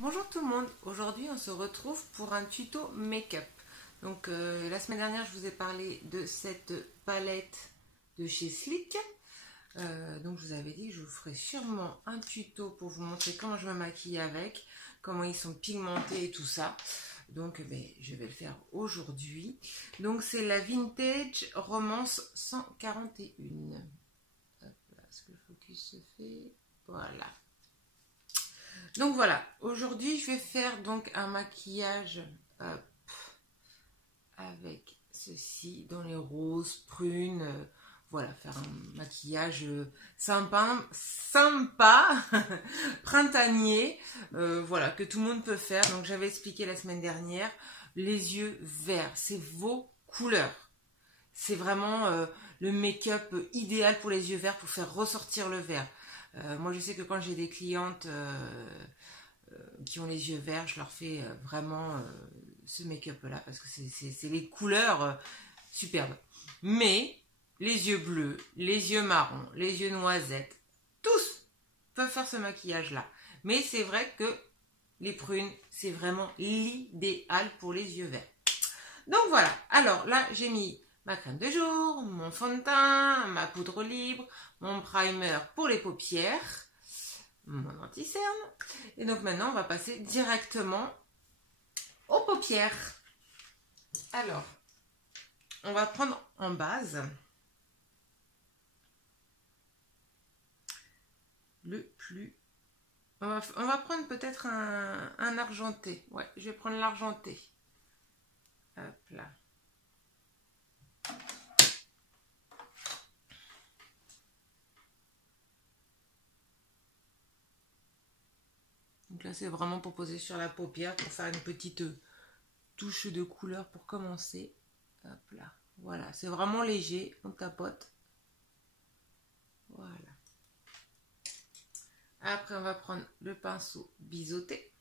Bonjour tout le monde, aujourd'hui on se retrouve pour un tuto make-up. Donc la semaine dernière je vous ai parlé de cette palette de chez Sleek. Donc je vous avais dit que je vous ferai sûrement un tuto pour vous montrer comment je me maquille avec, comment ils sont pigmentés et tout ça. Donc je vais le faire aujourd'hui. Donc c'est la Vintage Romance 141. Hop là, est-ce que le focus se fait? Voilà. Donc voilà, aujourd'hui je vais faire donc un maquillage avec ceci dans les roses, prunes, voilà, faire un maquillage sympa, printanier, voilà, que tout le monde peut faire. Donc j'avais expliqué la semaine dernière, les yeux verts, c'est vos couleurs. C'est vraiment le make-up idéal pour les yeux verts, pour faire ressortir le vert. Moi, je sais que quand j'ai des clientes qui ont les yeux verts, je leur fais vraiment ce make-up-là parce que c'est les couleurs superbes. Mais les yeux bleus, les yeux marrons, les yeux noisettes, tous peuvent faire ce maquillage-là. Mais c'est vrai que les prunes, c'est vraiment l'idéal pour les yeux verts. Donc voilà, alors là, j'ai mis ma crème de jour, mon fond de teint, ma poudre libre, mon primer pour les paupières, mon anti-cerne. Et donc maintenant, on va passer directement aux paupières. Alors, on va prendre en base le plus... On va prendre peut-être un argenté. Ouais, je vais prendre l'argenté. Hop là. Donc là, c'est vraiment pour poser sur la paupière, pour faire une petite touche de couleur pour commencer. Hop là. Voilà, c'est vraiment léger, on tapote. Voilà. Après, on va prendre le pinceau biseauté.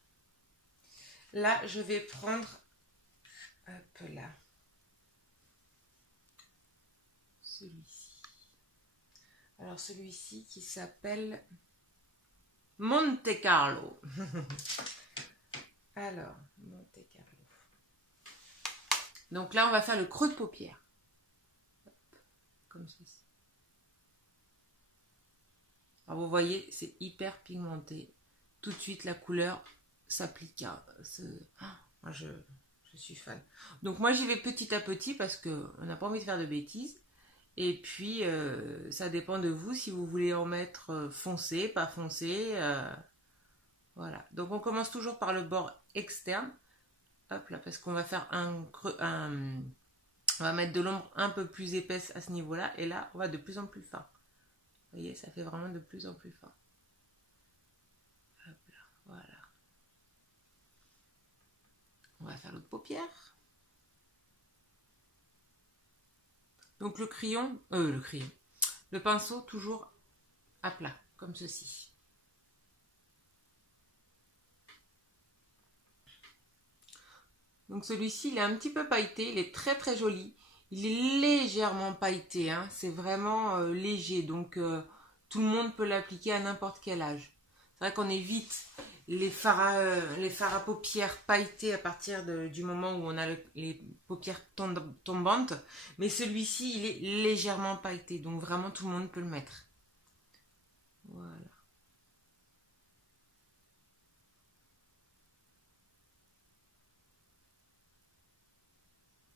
Là, je vais prendre, hop là, celui-ci. Alors, celui-ci qui s'appelle Monte Carlo. Alors, Monte Carlo. Donc là, on va faire le creux de paupière. Hop, comme ceci. Alors, vous voyez, c'est hyper pigmenté. Tout de suite, la couleur s'applique. Moi, je suis fan. Donc, moi, j'y vais petit à petit parce qu'on n'a pas envie de faire de bêtises. Et puis, ça dépend de vous si vous voulez en mettre foncé, pas foncé. Voilà. Donc, on commence toujours par le bord externe. Hop là, parce qu'on va faire un creux, on va mettre de l'ombre un peu plus épaisse à ce niveau-là. Et là, on va de plus en plus fin. Vous voyez, ça fait vraiment de plus en plus fin. Hop là, voilà. On va faire l'autre paupière. Donc le crayon, le pinceau toujours à plat, comme ceci. Donc celui-ci, il est un petit peu pailleté, il est très très joli. Il est légèrement pailleté, hein. C'est vraiment léger, donc tout le monde peut l'appliquer à n'importe quel âge. C'est vrai qu'on évite les fards à paupières pailletés à partir du moment où on a les paupières tombantes. Mais celui-ci, il est légèrement pailleté, donc vraiment tout le monde peut le mettre. Voilà.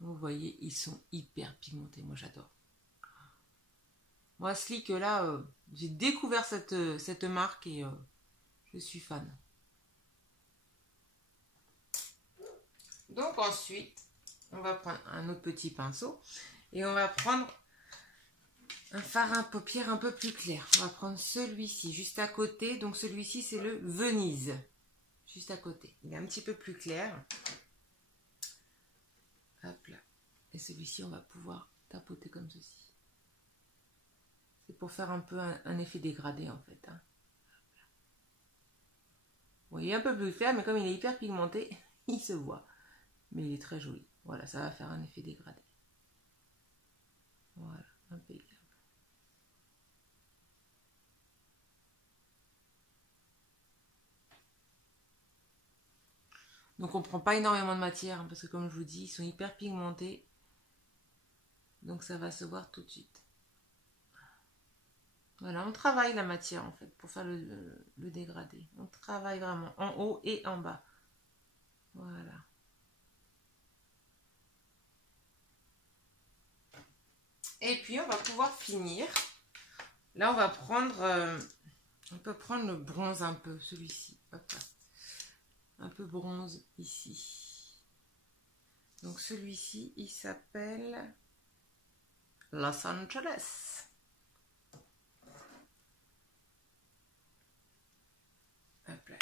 Vous voyez, ils sont hyper pigmentés. Moi, j'adore. Moi, Sleek, là, j'ai découvert cette marque et je suis fan. Donc, ensuite, on va prendre un autre petit pinceau et on va prendre un fard à paupières un peu plus clair. On va prendre celui-ci, juste à côté. Donc, celui-ci, c'est le Venise. Juste à côté. Il est un petit peu plus clair. Hop là. Et celui-ci, on va pouvoir tapoter comme ceci. C'est pour faire un peu un effet dégradé, en fait. Hein. Bon, il est un peu plus clair, mais comme il est hyper pigmenté, il se voit. Mais il est très joli. Voilà, ça va faire un effet dégradé. Voilà, impeccable. Donc on prend pas énormément de matière, hein, parce que comme je vous dis, ils sont hyper pigmentés. Donc ça va se voir tout de suite. Voilà, on travaille la matière en fait pour faire le dégradé. On travaille vraiment en haut et en bas. Voilà. Et puis on va pouvoir finir. Là on va prendre, on peut prendre le bronze un peu, celui-ci. Un peu bronze ici. Donc celui-ci, il s'appelle Los Angeles.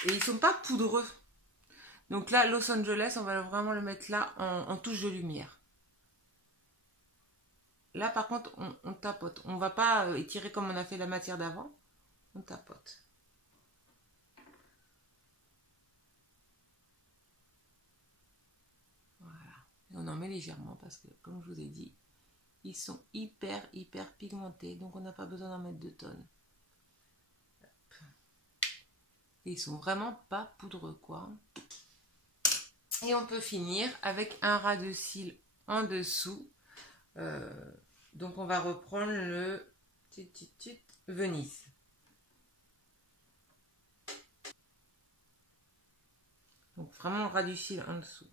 Et ils sont pas poudreux. Donc là, Los Angeles, on va vraiment le mettre là en touche de lumière. Là, par contre, on tapote. On va pas étirer comme on a fait la matière d'avant. On tapote. Voilà. Et on en met légèrement parce que, comme je vous ai dit, ils sont hyper pigmentés. Donc, on n'a pas besoin d'en mettre 2 tonnes. Et ils sont vraiment pas poudreux, quoi. Et on peut finir avec un ras de cils en dessous. Donc on va reprendre le Venise. Donc vraiment ras du cil en dessous.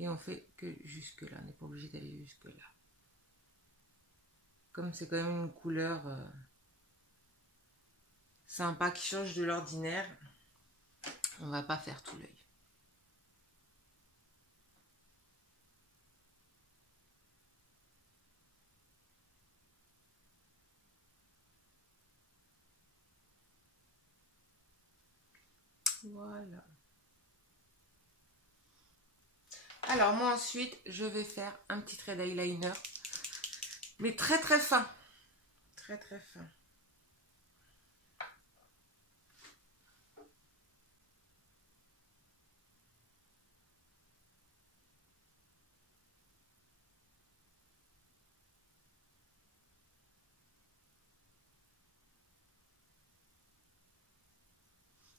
Et on fait que jusque là. On n'est pas obligé d'aller jusque là. Comme c'est quand même une couleur sympa qui change de l'ordinaire, on va pas faire tout l'œil. Voilà. Alors moi ensuite, je vais faire un petit trait d'eyeliner, mais très fin. Très fin.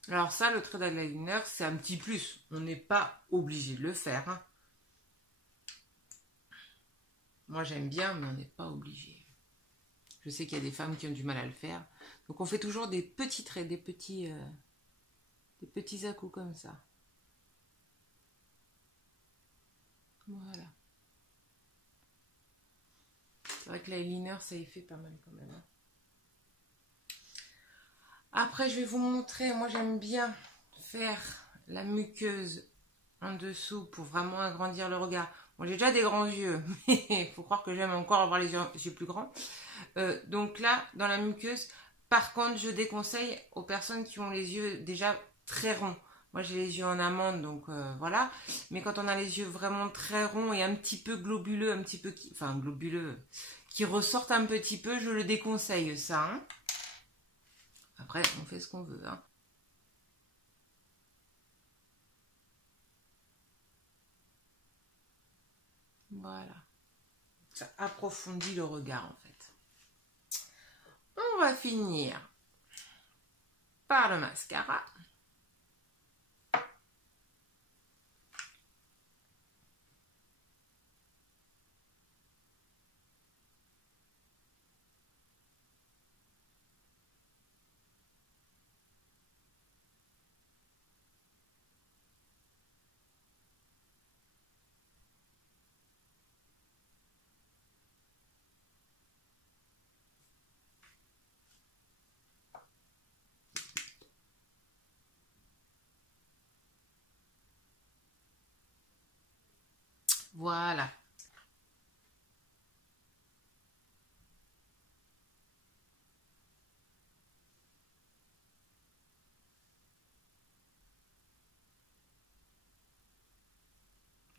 Alors ça, le trait d'eyeliner, c'est un petit plus. On n'est pas obligé de le faire, hein. Moi, j'aime bien, mais on n'est pas obligé. Je sais qu'il y a des femmes qui ont du mal à le faire. Donc, on fait toujours des petits traits, des petits à-coups comme ça. Voilà. C'est vrai que l'eyeliner, ça y fait pas mal quand même, hein. Après, je vais vous montrer. Moi, j'aime bien faire la muqueuse en dessous pour vraiment agrandir le regard. Bon, j'ai déjà des grands yeux, mais il faut croire que j'aime encore avoir les yeux plus grands. Donc là, dans la muqueuse, par contre, je déconseille aux personnes qui ont les yeux déjà très ronds. Moi, j'ai les yeux en amande, donc voilà. Mais quand on a les yeux vraiment très ronds et un petit peu globuleux, un petit peu, enfin globuleux, qui ressortent un petit peu, je le déconseille, ça, hein. Après, on fait ce qu'on veut, hein. Voilà. Ça approfondit le regard, en fait. On va finir par le mascara. Voilà.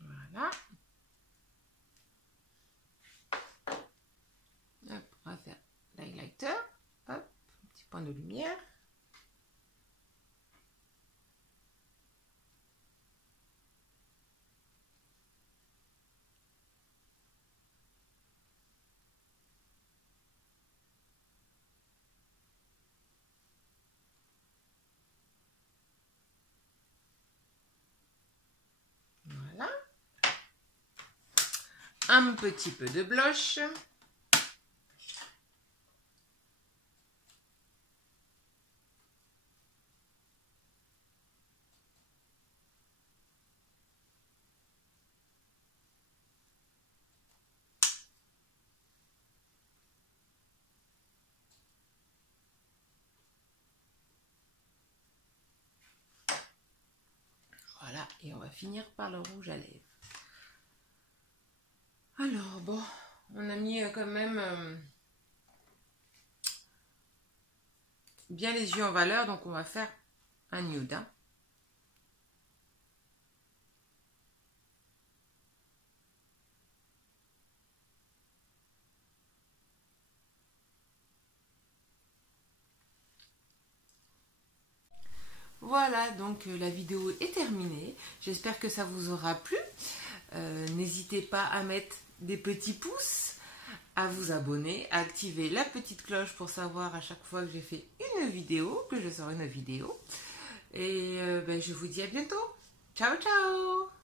Voilà. Hop, on va faire l'highlighter. Hop, un petit point de lumière. un petit peu de blush. Voilà, et on va finir par le rouge à lèvres. Alors, bon, on a mis quand même bien les yeux en valeur, donc on va faire un nude. Hein. Voilà, donc la vidéo est terminée. J'espère que ça vous aura plu. N'hésitez pas à mettre des petits pouces, à vous abonner, à activer la petite cloche pour savoir à chaque fois que j'ai fait une vidéo, que je sors une vidéo. Et je vous dis à bientôt. Ciao, ciao!